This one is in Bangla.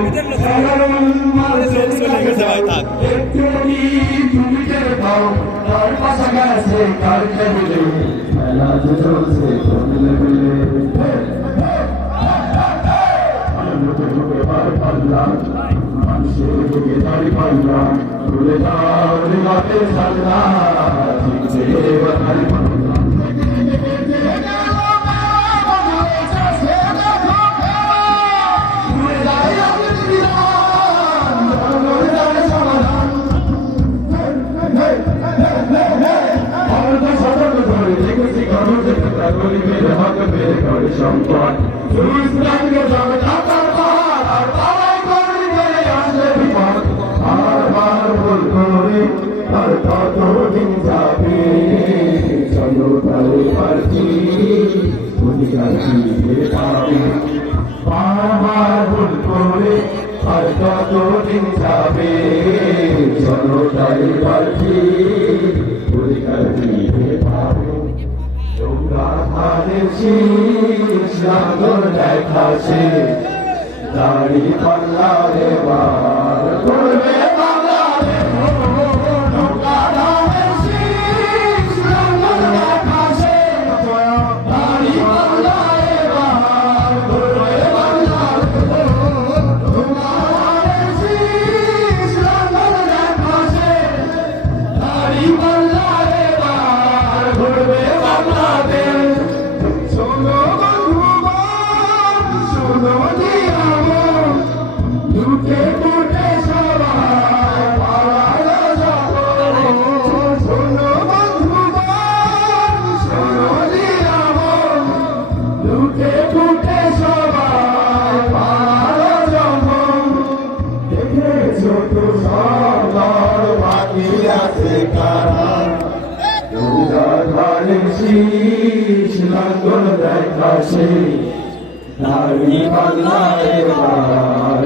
সাধারণ মানুষের কাছে একটু কি তুমি টের পাও তার কাছাকাছি কার টেবিলে খেলা যে চলছে চলে মিলে মানুষের বুকে দাঁড়ি পাল্লা তুলে যাও রিমাতের সাল্লা ঠিক যে বাতারি পাল্লা সম্পদ ইসলামকে যাবে টাকার পার আর তারাই করে গেলে আসলে বিপদ বারবার ভুল করে আর কতদিন যাবে চলো তাই পারছি অধিকার ফিরে পাবে বারবার ভুল করে আর কতদিন যাবে চলো তাই পারছি অধিকার ফিরে পাবে দেখাছে দাড়ি পাল্লা রে বার করবে বাংলা রে দাড়ি পাল্লা রে বার করবে বাংলা দেখাছে দাড়ি পাল্লা রে বার করবে বাংলাদেশ লুটে পুটে সবাই পালালো যাব শোনো বন্ধুগণ শোনো দিলাম লুটে পুটে সবাই পালালো যাব দেখেছো তো সব বাকি আছে কারা ধারের শীষ লাঙ্গল দেখাছে দাড়ি পাল্লা এবার